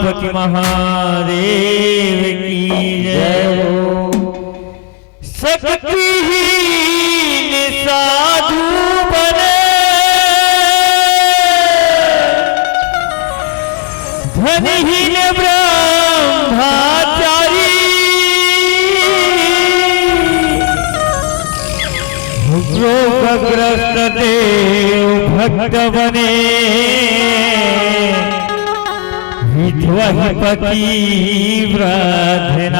पति महादेव की जय हो। शक्तिहीन साधु बने धनहीन ब्रह्मचारी रोगग्रस्त देव भक्त बने विधवपति व्रतनारी।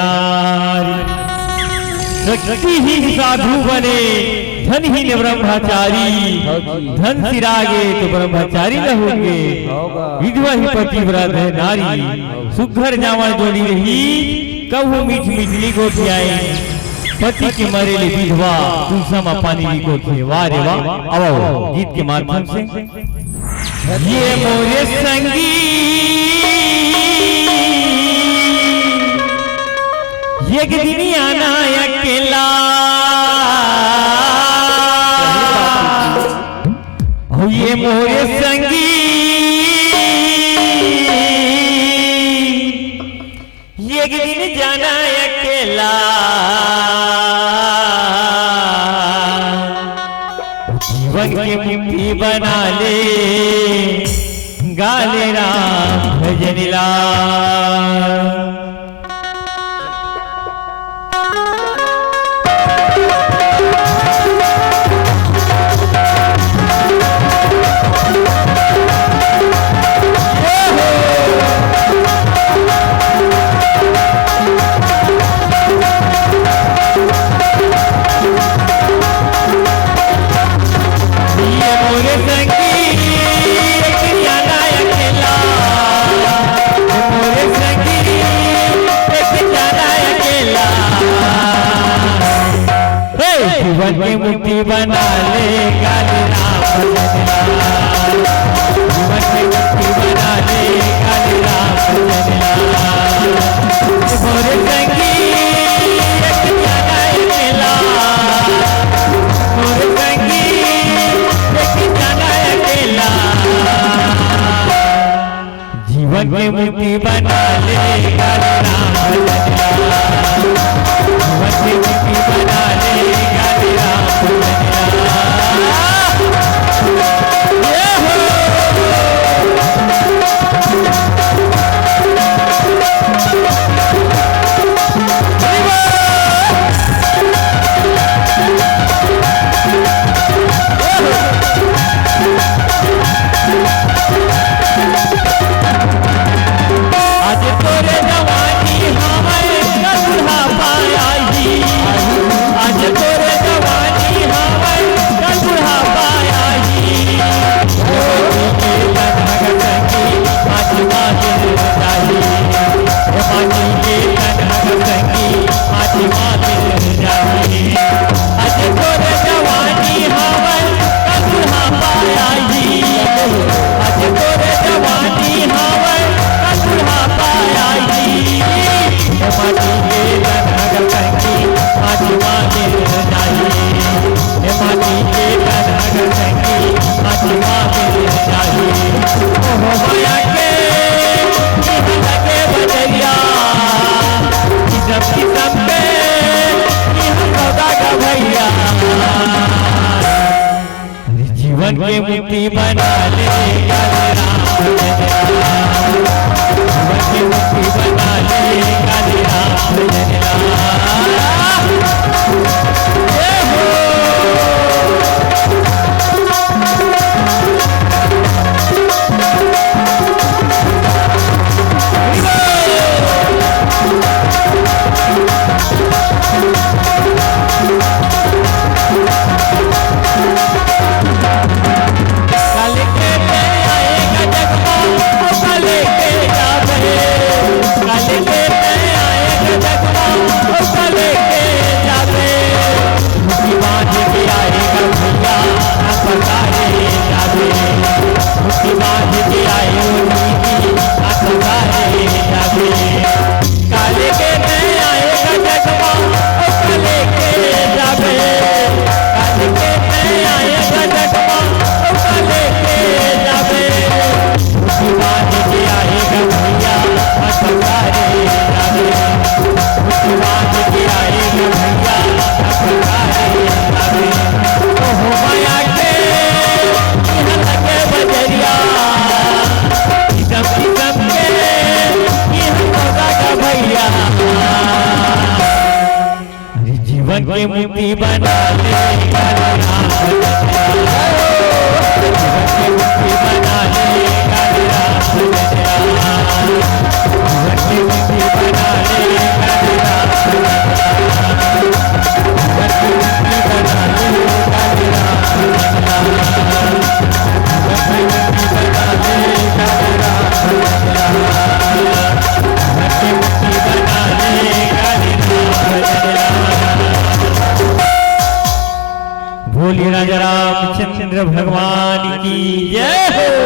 शक्तिहीन साधु बने धनहीन ब्रह्मचारी धन सिरागे तो ब्रह्मचारी रहोगे विधवपति व्रतनारी। सुघर जावल जोड़ी रही कहू मीठ मीठली को खियाई पति के मरेली विधवा तुलसम पानी को थे। वाह रे वाह। अब गीत के माध्यम से ये मोरे संगी एक दिन आना अकेला ये मोरे संगी एक दिन जाना अकेला जीवन के मुक्ति बना ले गाले राम भजन लाल। जीवन की मुक्ति बना ले गाली राम भजन लाल। जीवन की मुक्ति बना ले गाली राम भजन लाल। मोरे संगी एक जाना अकेला मोरे संगी एक जाना अकेला जीवन की मुक्ति बना ले गाली राम भजन लाल। जीवन की मुक्ति बना ले गाली राम भजन आज तोरे जवानी हमारे कलहा पाया ही। आज तोरे जवानी हमारे कलहा पाया ही। के तनहग संगी आज मादिल जाही। मानी के तनहग संगी आज मादिल जाही। आज तोरे जवानी हमारे कलहा पाया ही। आज तोरे जवानी हमारे कलहा पाया ही। मानी के तनहग संगी आज मादिल जाही। मानी के तनहग संगी आज मादिल जाही। ओह माया के लगे बजरिया किसम किसम पे सौदा का भैया। जीवन के मुक्ति बना ले गाली राम भजन लाल। जीवन की मुक्ति बना ले गाली राम भजन लाल। जय हो। काले के आएगा जगमा काले के जावे काले के मुक्ति बना ले काले राम भजनिया जीवन की मुक्ति बना ले काले राम भजनिया जीवन की मुक्ति बना ले काले राम भजनिया जीवन की मुक्ति बना ले काले राम भजनिया जीवन की मुक्ति बना ले काले राम भजनिया जीवन की मुक्ति बना ले काले राम भजनिया। बोलिए राजा रामचंद्र भगवान की जय हो।